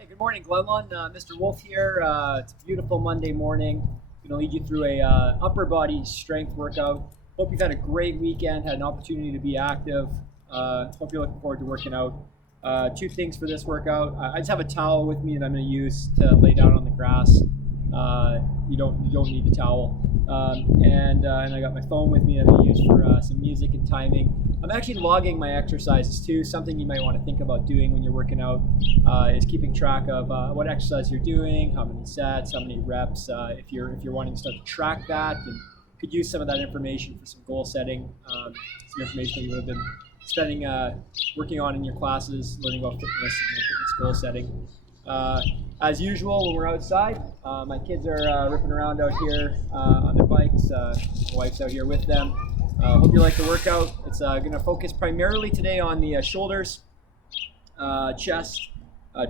Hey, good morning, Glenlund. Mr. Wolf here. It's a beautiful Monday morning. I'm going to lead you through a upper body strength workout. Hope you've had a great weekend, had an opportunity to be active. Hope you're looking forward to working out. Two things for this workout. I just have a towel with me that I'm going to use to lay down on the grass. You don't need a towel. And I got my phone with me that I'm going to use for some music and timing. I'm actually logging my exercises too. Something you might want to think about doing when you're working out is keeping track of what exercise you're doing, how many sets, how many reps. If you're wanting to start to track that, and could use some of that information for some goal setting, some information that you would have been spending working on in your classes, learning about fitness and fitness goal setting. As usual, when we're outside, my kids are ripping around out here on their bikes. My wife's out here with them. Hope you like the workout. It's going to focus primarily today on the shoulders, chest,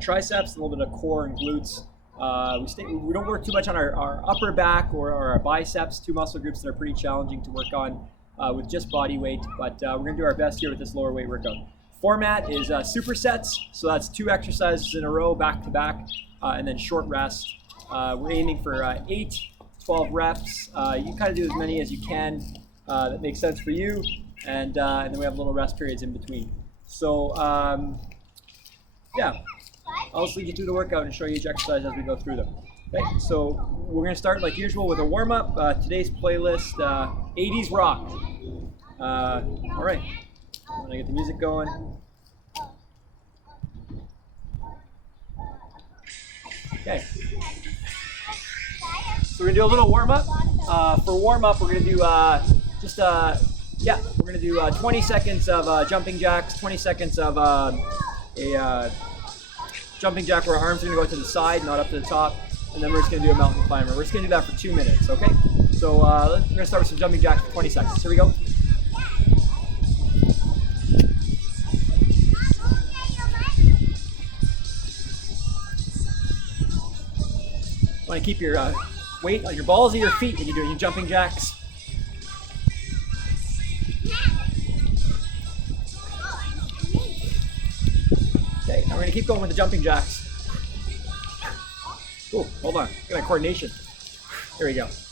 triceps, a little bit of core and glutes. We don't work too much on our upper back or our biceps, two muscle groups that are pretty challenging to work on with just body weight, but we're going to do our best here with this lower weight workout. Format is supersets, so that's 2 exercises in a row, back to back, and then short rest. We're aiming for 8, 12 reps. You can kind of do as many as you can. That makes sense for you, and then we have little rest periods in between. So yeah, I'll just lead you through the workout and show you each exercise as we go through them. Okay, so we're going to start like usual with a warm-up. Today's playlist, 80s rock. All right, I'm going to get the music going. Okay, so we're going to do a little warm-up. For warm-up, we're going to do we're going to do 20 seconds of jumping jacks, 20 seconds of a jumping jack where our arms are going to go to the side, not up to the top, and then we're just going to do a mountain climber. We're just going to do that for 2 minutes, okay? So we're going to start with some jumping jacks for 20 seconds. Here we go. You want to keep your weight on your balls of your feet when you're doing your jumping jacks. Okay, now we're going to keep going with the jumping jacks. Oh, hold on. Get my coordination. There we go. Just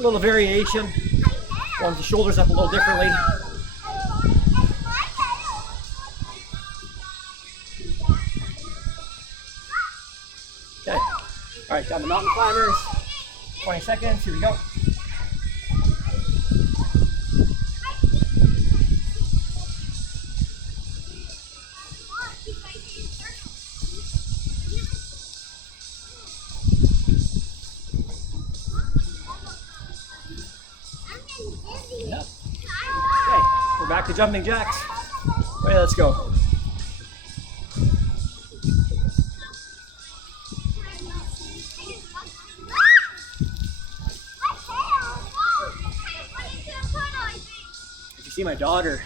a little variation. Warms the shoulders up a little differently. Okay. All right, down the mountain climbers. 20 seconds. Here we go. Yep. Okay, we're back to jumping jacks. Okay, let's go. If you see my daughter,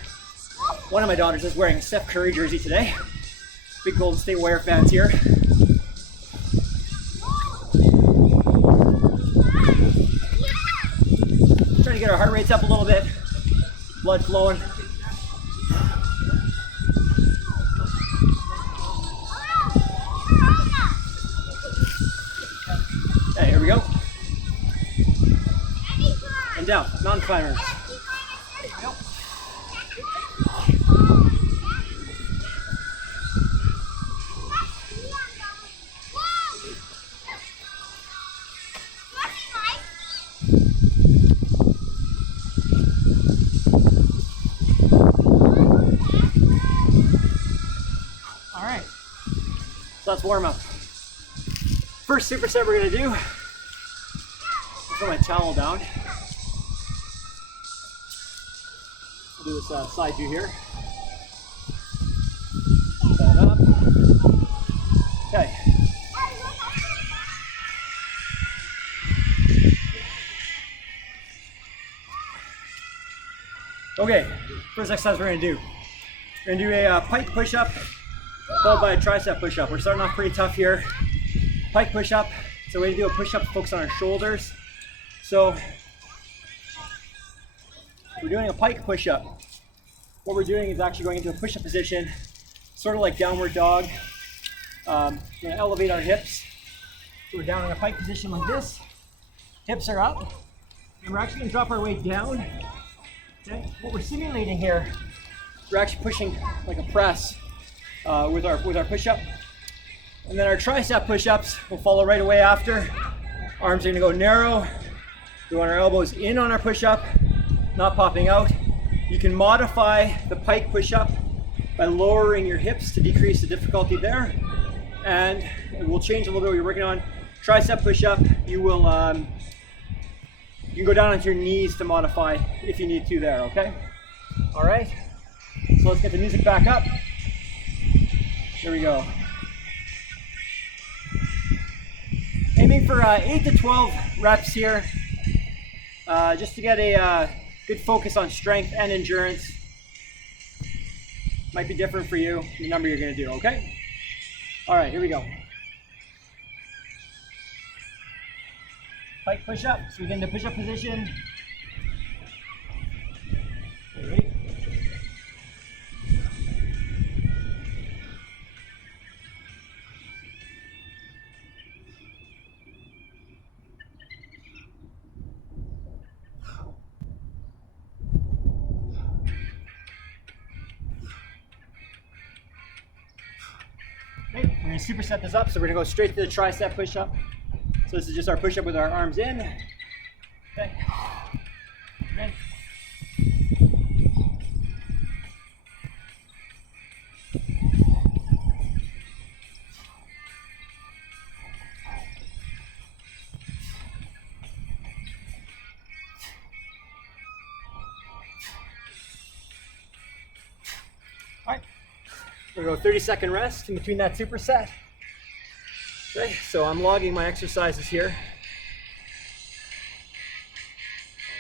one of my daughters is wearing a Steph Curry jersey today. Big Golden State Warrior fans here. Trying to get our heart rates up a little bit, blood flowing. Okay, here we go. And down, mountain climbers. There we go. All right, so that's warm up. First superset we're gonna do, put my towel down. I'll do this side view here. Put that up. Okay. Okay, first exercise we're gonna do. We're gonna do a pike push-up followed by a tricep push-up. We're starting off pretty tough here. Pike push-up. It's a way to do a push-up to focus on our shoulders. So we're doing a pike push-up. What we're doing is actually going into a push-up position sort of like downward dog. We're gonna elevate our hips. So we're down in a pike position like this. Hips are up. And we're actually gonna drop our weight down. Okay. What we're simulating here, we're actually pushing like a press with our push-up. And then our tricep push-ups will follow right away after. Arms are gonna go narrow. We want our elbows in on our push-up, not popping out. You can modify the pike push-up by lowering your hips to decrease the difficulty there. And we'll change a little bit what you're working on. Tricep push-up, you can go down onto your knees to modify if you need to there, okay? All right, so let's get the music back up. Here we go. Aiming for 8 to 12 reps here, just to get a good focus on strength and endurance. Might be different for you, the number you're gonna do, okay? All right, here we go. Pike push-up, so we get into push-up position. Ready? Okay, we're going to superset this up, so we're going to go straight to the tricep push-up. So this is just our push-up with our arms in. Okay. Okay. All right. We're going to go 30-second rest in between that superset. Okay, so I'm logging my exercises here.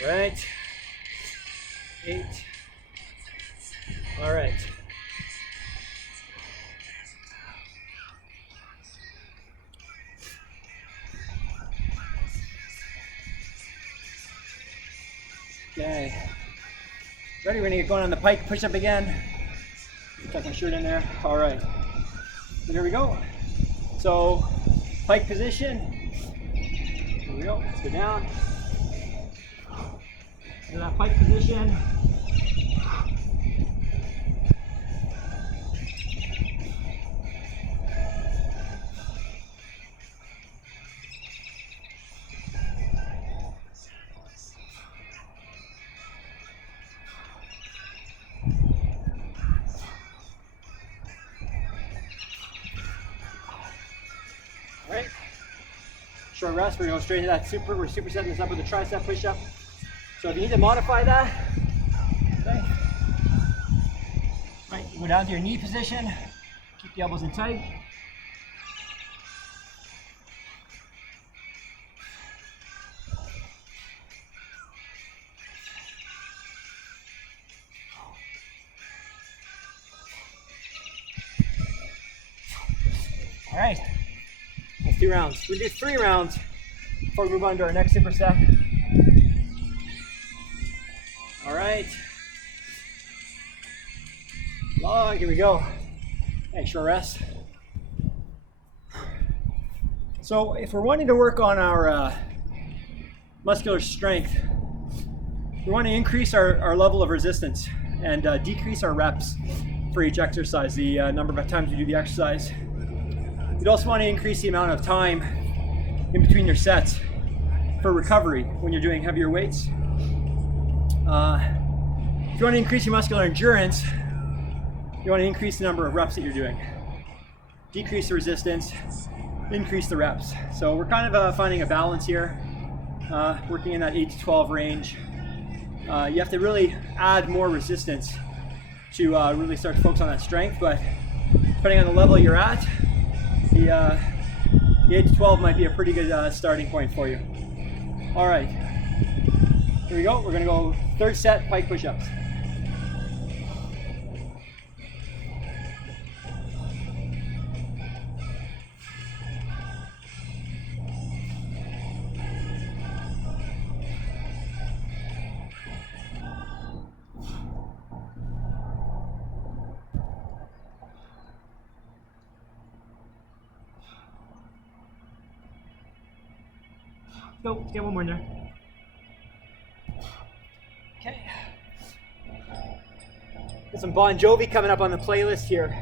All right. 8. All right. Okay. Ready? We're gonna get going on the pike push-up again. Tuck my shirt in there. All right. So here we go. So pike position. Here we go. Let's go down. To that pike position. All right. Short rest. We're going straight to that super. We're supersetting this up with a tricep push-up. So if you need to modify that, okay. Right, you go down to your knee position. Keep the elbows in tight. All right. That's 2 rounds. We do 3 rounds before we move on to our next superset. All right. Long, here we go. Okay, short rest. So if we're wanting to work on our muscular strength, we want to increase our level of resistance and decrease our reps for each exercise, the number of times we do the exercise. You'd also want to increase the amount of time in between your sets for recovery when you're doing heavier weights. If you want to increase your muscular endurance, you want to increase the number of reps that you're doing. Decrease the resistance, increase the reps. So we're kind of finding a balance here, working in that 8 to 12 range. You have to really add more resistance to really start to focus on that strength, but depending on the level you're at, the 8 to 12 might be a pretty good starting point for you. All right, here we go. We're gonna go 3rd set, pike push-ups. Go, get one more in there. Okay. Got some Bon Jovi coming up on the playlist here.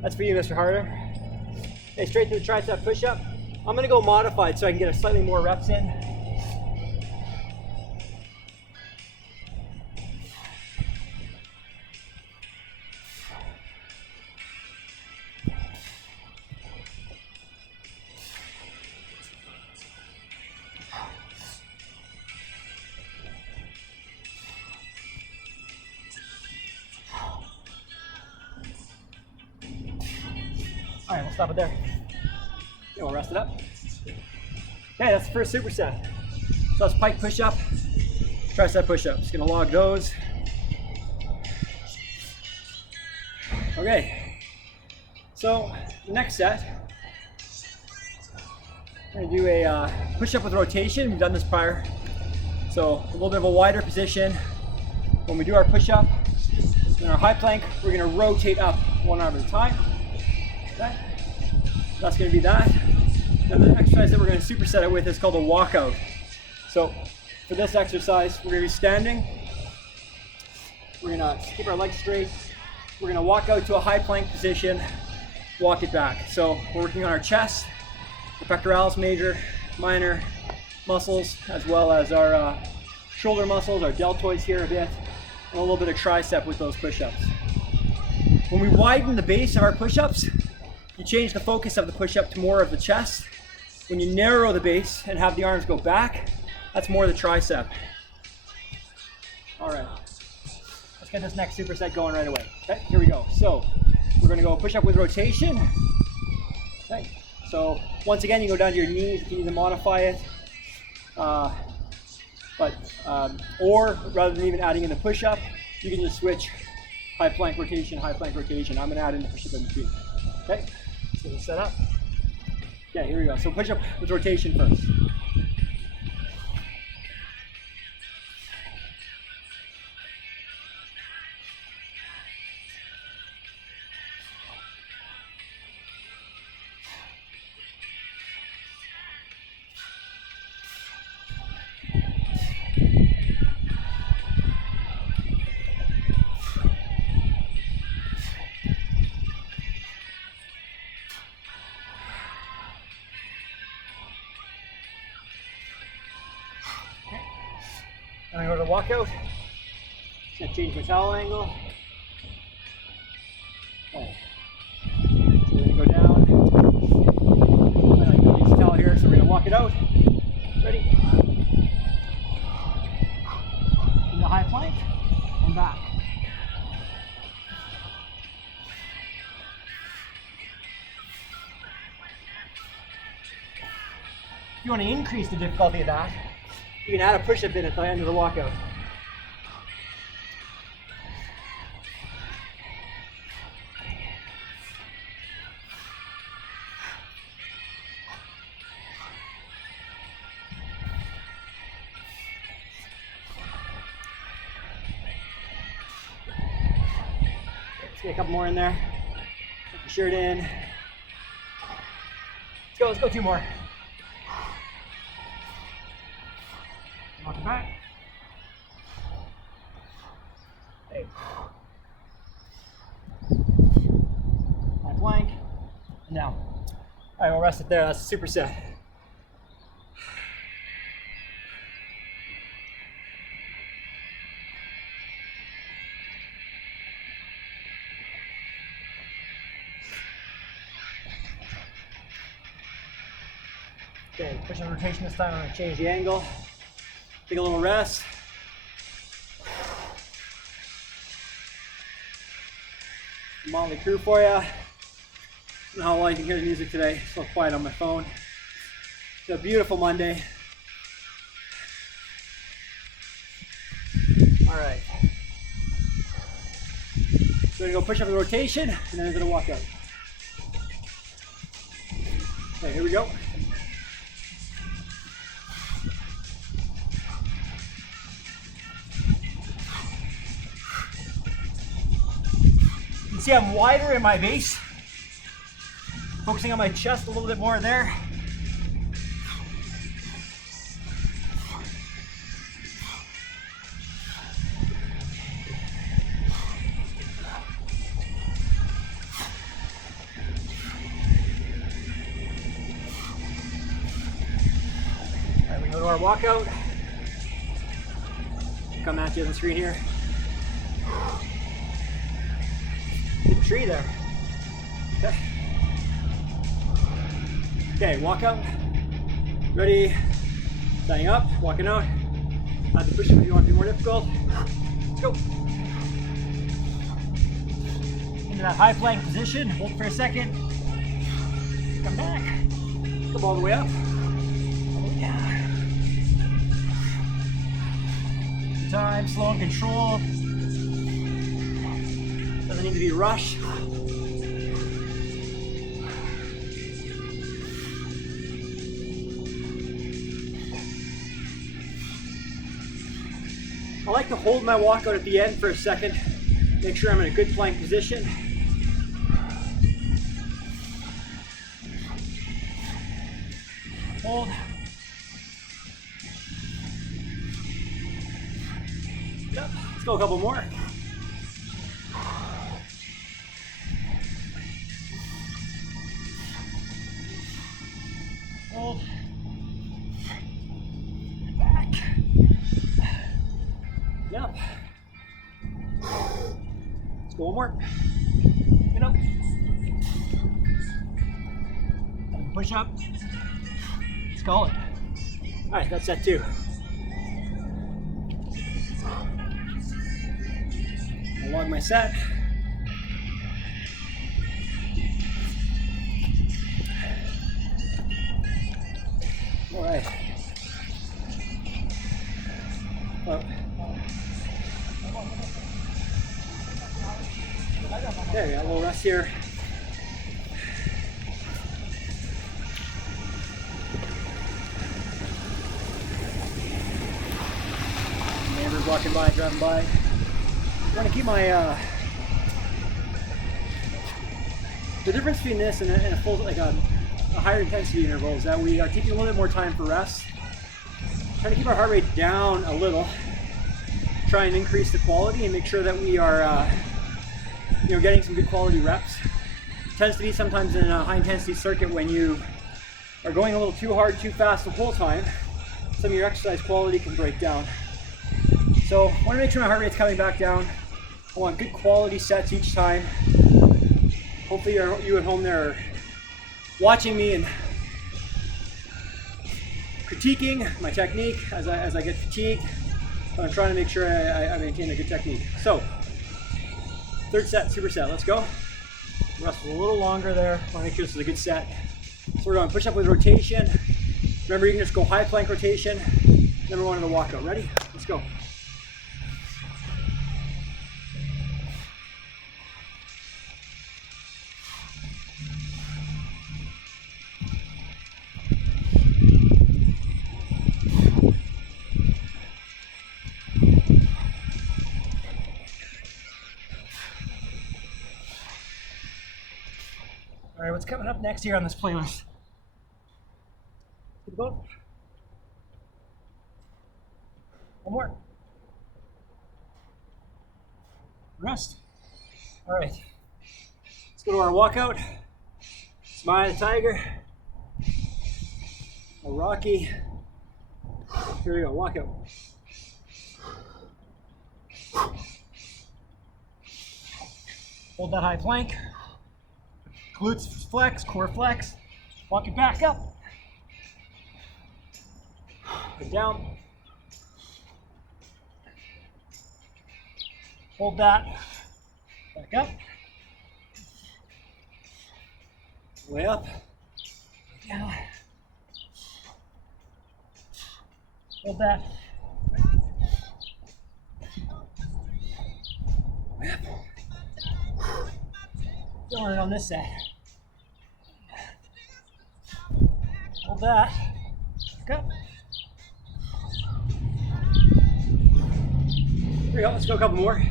That's for you, Mr. Harder. Okay, straight to the tricep push-up. I'm gonna go modified so I can get a slightly more reps in. All right, we'll stop it there. Okay, we'll rest it up. Okay, that's the first superset. So that's pike push-up, tricep push-up. Just gonna log those. Okay, so the next set, we're gonna do a push-up with rotation. We've done this prior. So a little bit of a wider position. When we do our push-up, in our high plank, we're gonna rotate up one arm at a time. Okay. That's going to be that. And the exercise that we're going to superset it with is called a walkout. So for this exercise, we're going to be standing. We're going to keep our legs straight. We're going to walk out to a high plank position, walk it back. So we're working on our chest, the pectoralis major, minor muscles, as well as our shoulder muscles, our deltoids here a bit, and a little bit of tricep with those push-ups. When we widen the base of our push-ups, you change the focus of the push-up to more of the chest. When you narrow the base and have the arms go back, that's more the tricep. All right, let's get this next superset going right away. Okay, here we go. So we're gonna go push-up with rotation. Okay, so once again, you go down to your knees if you need to modify it. Or rather than even adding in the push-up, you can just switch high plank rotation, high plank rotation. I'm gonna add in the push-up in between. Okay, so we'll set up. Okay, here we go. So push-up with rotation first. I'm gonna go to the walkout. Just gonna change my towel angle. Okay. So we're gonna go down. I like to use the towel here, so we're gonna walk it out. Ready? In the high plank and back. If you want to increase the difficulty of that, you can add a push-up in at the end of the walkout. Let's get a couple more in there. Put the shirt in. Let's go 2 more. Walk it back. Hey. High plank. And down. All right, we'll rest it there. That's a superset. Okay, push on rotation this time. I'm going to change the angle. Take a little rest. Motley Crue for you. I don't know how well you can hear the music today. It's so quiet on my phone. It's a beautiful Monday. All right. So we're going to go push up the rotation, and then we're going to walk out. Okay, here we go. See, I'm wider in my base, focusing on my chest a little bit more there. our walkout. Come at you on the screen here. Good tree there. Okay. Okay, walkout. Ready? Standing up, walking out. Add the push-up if you want to be more difficult. Let's go. Into that high plank position. Hold for a second. Come back. Come all the way up. Oh yeah. Time, slow and controlled. Doesn't need to be rushed. I like to hold my walkout at the end for a second. Make sure I'm in a good plank position. Hold. Yep. Let's go a couple more. Hold. Back. Yep. Let's go one more. Get up. Push up. Let's call it. All right, that's set two. I'll log my set. All right. Up. Okay, got a little rest here. Neighbors walking by, driving by. I'm going to keep my the difference between this and a full, like a higher intensity interval is that we are taking a little bit more time for rest. Trying to keep our heart rate down a little. Try and increase the quality and make sure that we are getting some good quality reps. It tends to be sometimes in a high intensity circuit when you are going a little too hard, too fast the whole time, some of your exercise quality can break down. So I want to make sure my heart rate's coming back down. I want good quality sets each time. Hopefully you at home there are watching me and critiquing my technique as I get fatigued. But I'm trying to make sure I maintain a good technique. So, third set, superset, let's go. Rest a little longer there. I want to make sure this is a good set. So we're going push up with rotation. Remember, you can just go high plank rotation. Number one in the walkout. Ready? Let's go. All right, what's coming up next here on this playlist? Keep going. One more. Rest. All right. Let's go to our walkout. Smile the tiger. A Rocky. Here we go, walkout. Hold that high plank. Glutes flex, core flex. Walk it back up. Put down. Hold that. Back up. Way up. Down. Hold that. Way up. Feeling it on this side. Hold that. Back up. Here we go. Let's go a couple more.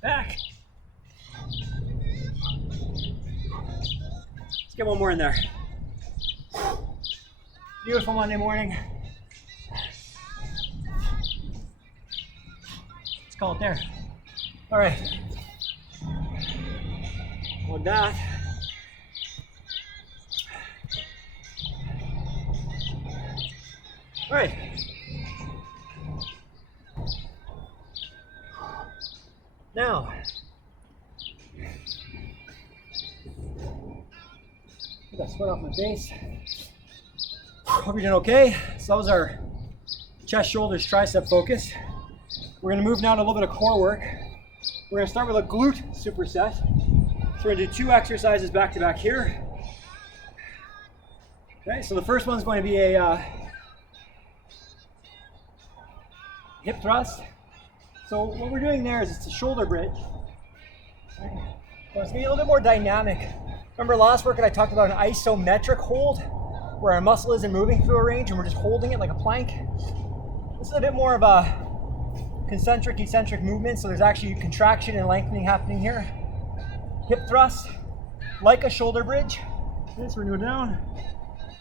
Back. Let's get one more in there. Beautiful Monday morning. Let's call it there. All right. Hold that. All right. Now, get that sweat off my face. Hope you're doing okay. So that was our chest, shoulders, tricep focus. We're gonna move now to a little bit of core work. We're gonna start with a glute superset. So we're gonna do 2 exercises back to back here. Okay, so the first one's going to be a hip thrust. So what we're doing there is it's a shoulder bridge. Okay. So it's gonna be a little bit more dynamic. Remember last workout I talked about an isometric hold, where our muscle isn't moving through a range and we're just holding it like a plank. This is a bit more of a concentric, eccentric movement, so there's actually contraction and lengthening happening here. Hip thrust, like a shoulder bridge. Okay, so we're gonna go down.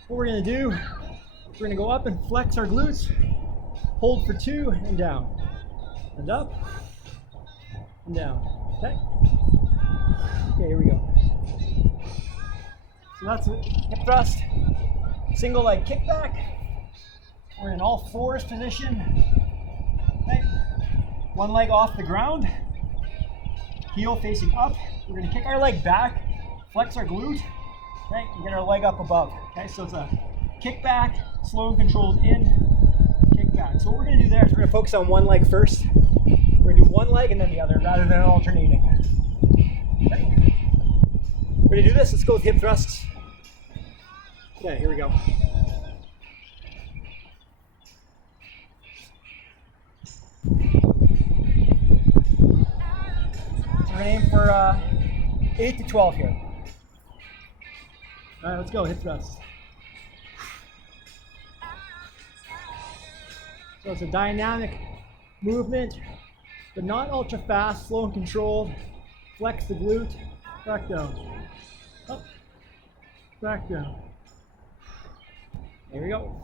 What we're gonna do, we're gonna go up and flex our glutes, hold for 2 and down. And up, and down, okay? Okay, here we go. So that's it, hip thrust, single leg kickback. We're in all fours position, okay? One leg off the ground, heel facing up. We're gonna kick our leg back, flex our glute, okay? And get our leg up above, okay? So it's a kick back, slow and controlled in, kick back. So what we're gonna do there is we're gonna focus on one leg first. We're gonna do one leg and then the other rather than alternating. Okay. We're gonna do this, let's go with hip thrusts. Okay, here we go. So we're gonna aim for 8 to 12 here. All right, let's go, hip thrusts. So it's a dynamic movement, but not ultra fast, slow and controlled. Flex the glute, back down, up, back down. There we go.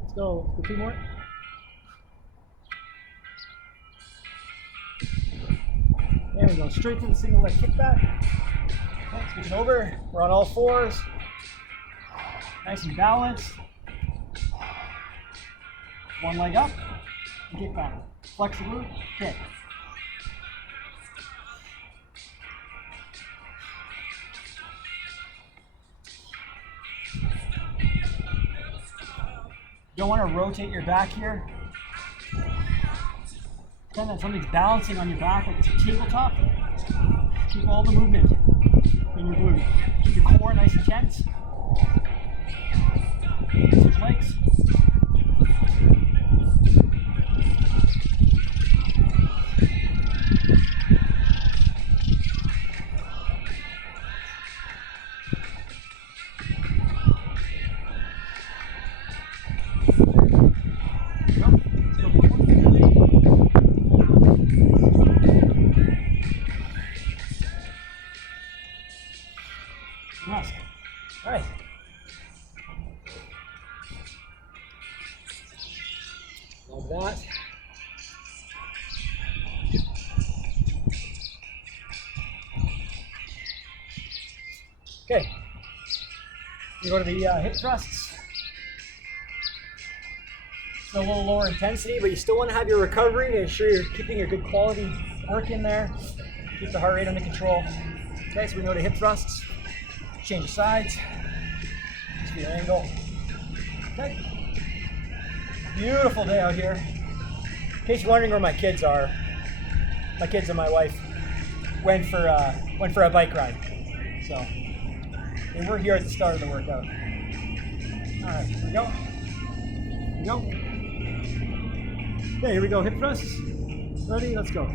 Let's go 2 more. There we go, straight to the single leg kickback. Okay, switch it over, we're on all fours. Nice and balanced. One leg up, and kick back. Flex the glute, kick. You don't want to rotate your back here. Pretend that something's balancing on your back like it's a tabletop. Keep all the movement in your glute. Keep your core nice and tense. Switch legs. Nice. All right. Love that. Okay. We go to the hip thrusts. Still a little lower intensity, but you still want to have your recovery to ensure you're keeping a good quality work in there. Keep the heart rate under control. Okay, so we go to hip thrusts. Change the sides. Just your angle. Okay. Beautiful day out here. In case you're wondering where my kids are, my kids and my wife went for a bike ride. So, and we're here at the start of the workout. All right, here we go. Here we go. Okay, here we go. Hip thrusts. Ready? Let's go.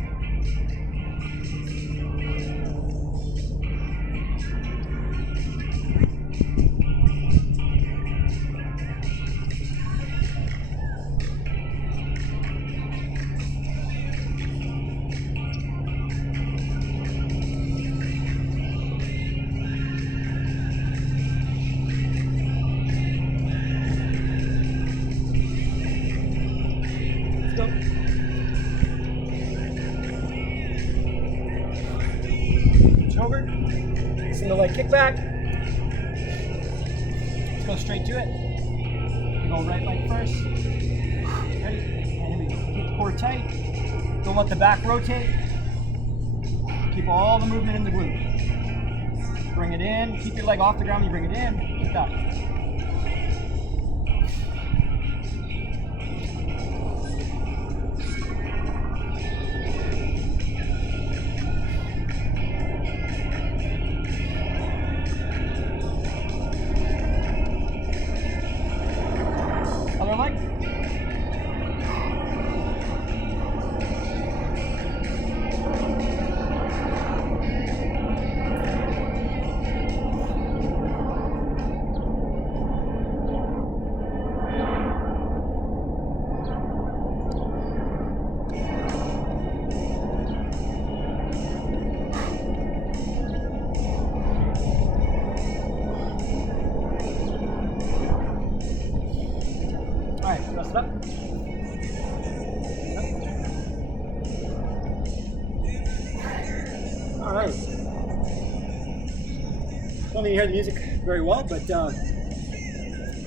over. Single leg kick back. Let's go straight to it. Go right leg first. Ready? And here we go. Keep the core tight. Don't let the back rotate. Keep all the movement in the glute. Bring it in. Keep your leg off the ground when you bring it in. Keep that. Other leg. Alright, press it up. Alright. Don't even hear the music very well, but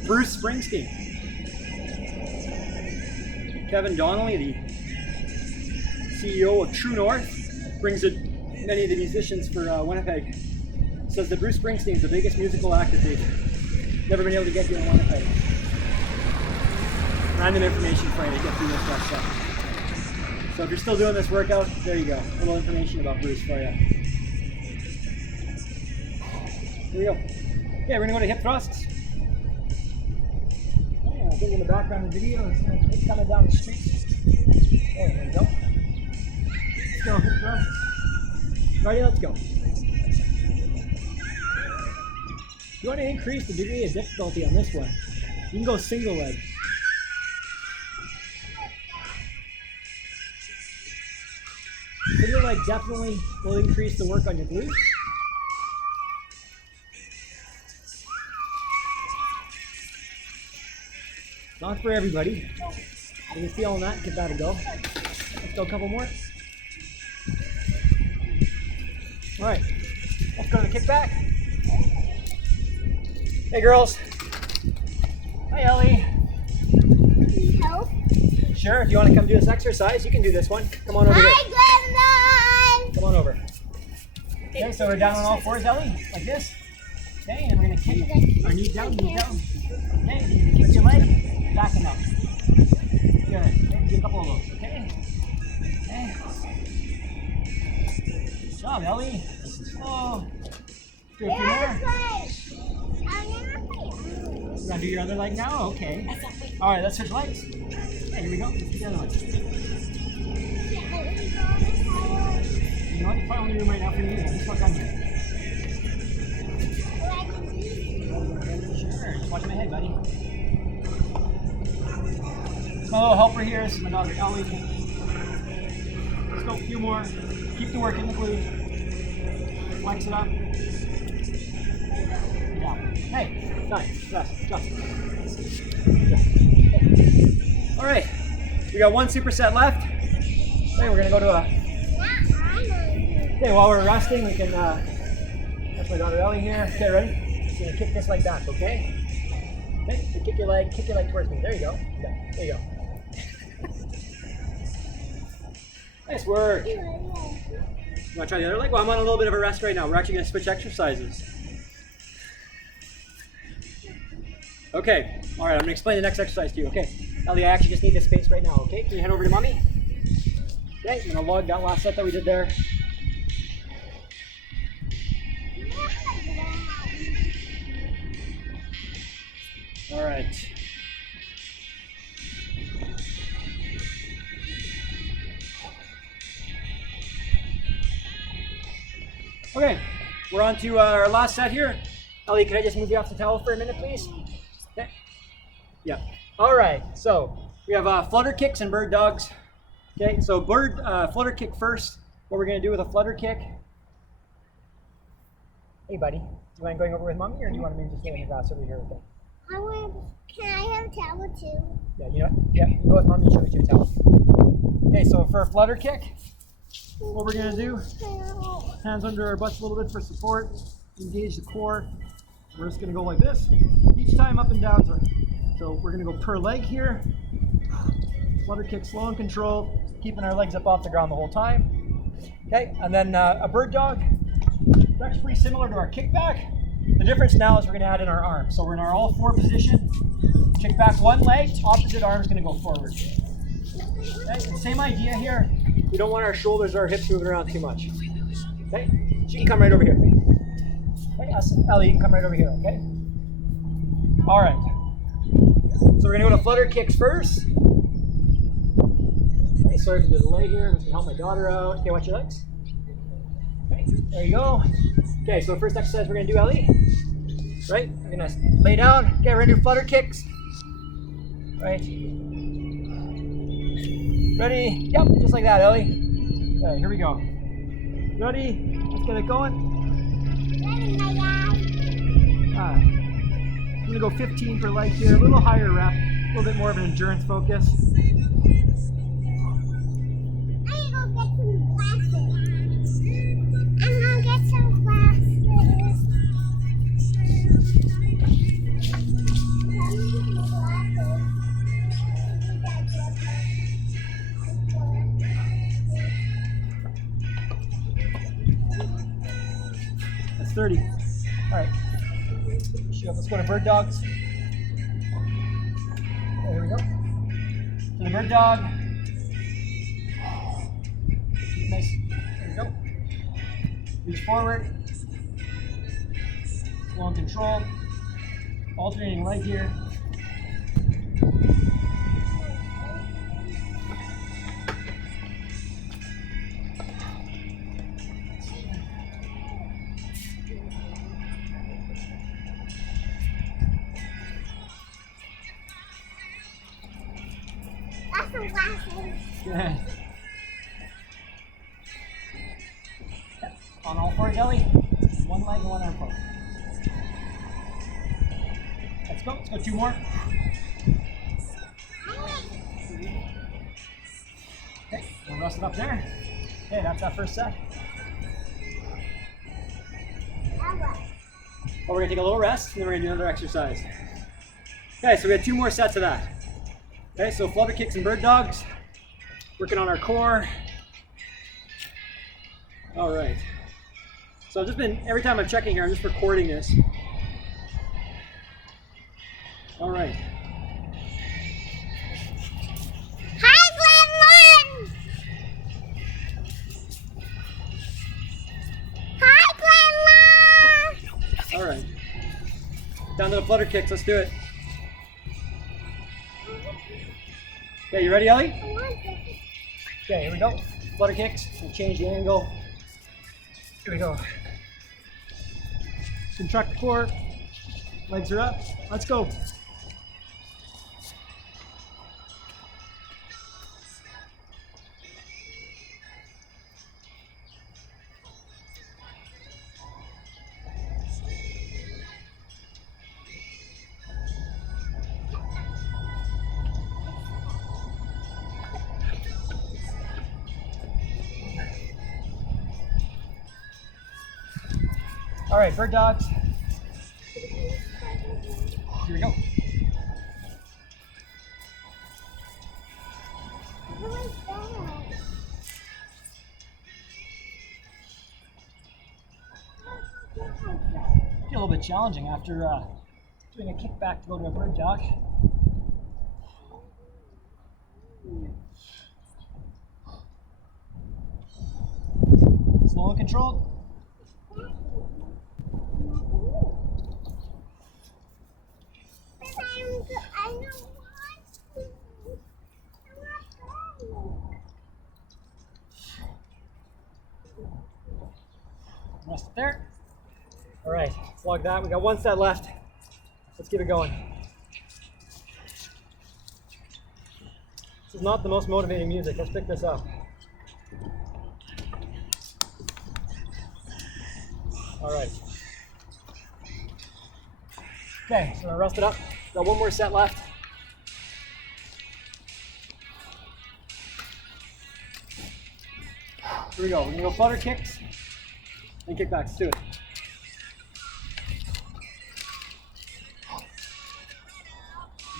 Bruce Springsteen. Kevin Donnelly, the CEO of True North, brings in many of the musicians for Winnipeg. Says that Bruce Springsteen is the biggest musical act that they've never been able to get here in Winnipeg. Random information for you to get through this rough stuff. So if you're still doing this workout, there you go. A little information about Bruce for you. Here we go. Okay, we're gonna go to hip thrusts. Yeah, I think in the background of the video, it's coming down the street. There we go. Let's go, hip thrusts. Ready, let's go. If you want to increase the degree of difficulty on this one, you can go single leg. Single leg definitely will increase the work on your glutes. Not for everybody. If you're feeling that, give that a go. Let's go a couple more. Alright, let's go to the kickback. Hey girls. Hi Ellie. Help? Sure, if you want to come do this exercise, you can do this one. Come on over here. Hi, Glendon! Come on over. Okay, so we're down on all fours, Ellie, like this. Okay, and we're going to kick our knee down, knee down. Okay, you're going to kick your leg, back and up. Good. Okay, do a couple of those, okay? Okay. Good job, Ellie. Nice and slow. Do a few more. You want to do your other leg now? Okay. All right, let's switch legs. Okay, here we go. Let's do the other one. You know what? Probably room right now for you. Just walk on here. Sure. Just watch my head, buddy. My little helper here is my dog, Ellie. Let's go a few more. Keep the work in the glute. Flex it up. Hey, nice, just. All right, we got one superset left. Okay, we're gonna go to a. Okay, while we're resting, we can. That's my daughter Ellie here. Okay, ready? Just gonna kick this leg back, okay? Okay, so kick your leg towards me. There you go. Okay, there you go. Nice work. You wanna try the other leg? Well, I'm on a little bit of a rest right now. We're actually gonna switch exercises. Okay, all right, I'm gonna explain the next exercise to you, okay? Ellie, I actually just need this space right now, okay? Can you head over to mommy? Okay, I'm gonna log that last set that we did there. All right. Okay, we're on to our last set here. Ellie, can I just move you off the towel for a minute, please? Okay. Yeah. All right. So we have flutter kicks and bird dogs. Okay. So flutter kick first. What we're gonna do with a flutter kick? Hey, buddy. Do you mind going over with mommy, or do you want me to just lay your glass over here with it? Can I have a towel too? Yeah. You know what? Yeah. You go with mommy and show me your towel. Okay. So for a flutter kick, what we're gonna do, hands under our butts a little bit for support, engage the core. We're just gonna go like this, each time up and down. So we're gonna go per leg here. Flutter kick, slow and controlled, keeping our legs up off the ground the whole time. Okay, and then a bird dog. It's actually pretty similar to our kickback. The difference now is we're gonna add in our arms. So we're in our all four position. Kick back one leg, opposite arm is gonna go forward. Okay, and same idea here. We don't want our shoulders or our hips moving around too much. Okay, she can come right over here. Okay, Ellie, you can come right over here, okay? All right. So we're gonna go to flutter kicks first. Okay, sorry for the delay here. I'm just gonna help my daughter out. Okay, watch your legs. Okay, there you go. Okay, so the first exercise we're gonna do, Ellie. Right, we're gonna lay down. Okay, we're gonna do flutter kicks. Right. Ready? Yep, just like that, Ellie. Okay, here we go. Ready? Let's get it going. I'm gonna go 15 per leg here, a little higher rep, a little bit more of an endurance focus. That's 30. All right. Let's go to bird dogs. Okay, here we go. To the bird dog. Nice. There we go. Reach forward. Slow and controlled. Alternating leg here. Good. On all fours, Ellie. One leg and one arm forward. Let's go. Let's go two more. Okay, we'll rest it up there. Okay, that's that first set. Oh, we're gonna take a little rest and then we're gonna do another exercise. Okay, so we got two more sets of that. Okay, so flutter kicks and bird dogs. Working on our core. All right. So I've just been, every time I'm checking here, I'm just recording this. All right. Hi, Glenn! Hi, Grandma! All right. Down to the flutter kicks, let's do it. Okay, you ready, Ellie? Okay, here we go. Flutter kicks. We'll change the angle. Here we go. Contract the core. Legs are up. Let's go. All right, bird dogs. Here we go. A little bit challenging after doing a kickback to go to a bird dog. Slow and controlled. Rest it there. All right, let's log that. We got one set left. Let's get it going. This is not the most motivating music. Let's pick this up. All right. Okay, so I'm gonna rest it up. Got one more set left. Here we go. We're gonna go flutter kicks and kickbacks. Let's do it.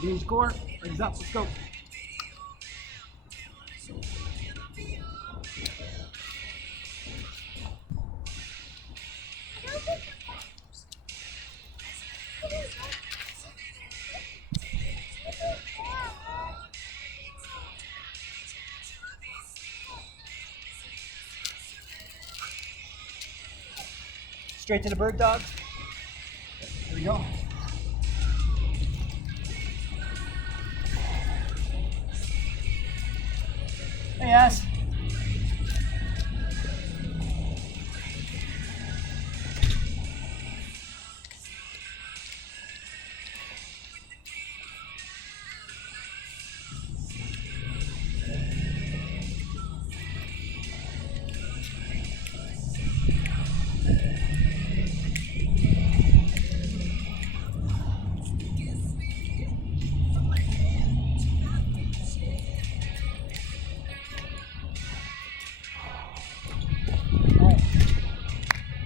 Knees core, legs up. Let's go. Straight to the bird dog. Here we go. Hey, ass.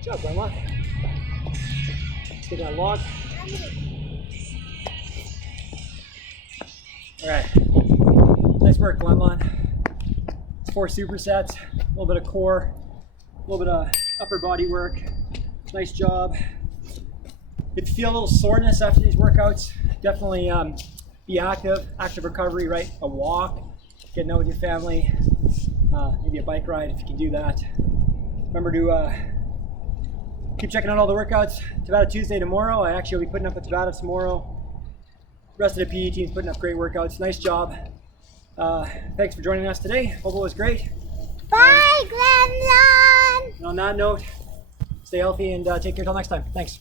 Good job, Grandma. Let's get that log. All right. Nice work, Glenlon. It's 4 supersets, a little bit of core, a little bit of upper body work. Nice job. If you feel a little soreness after these workouts, definitely be active. Active recovery, right? A walk, getting out with your family, maybe a bike ride if you can do that. Remember to keep checking out all the workouts. Tabata Tuesday tomorrow. I actually will be putting up a Tabata tomorrow. The rest of the PE team's putting up great workouts. Nice job. Thanks for joining us today. Hope it was great. Bye, Glenlon. And on that note, stay healthy and take care until next time. Thanks.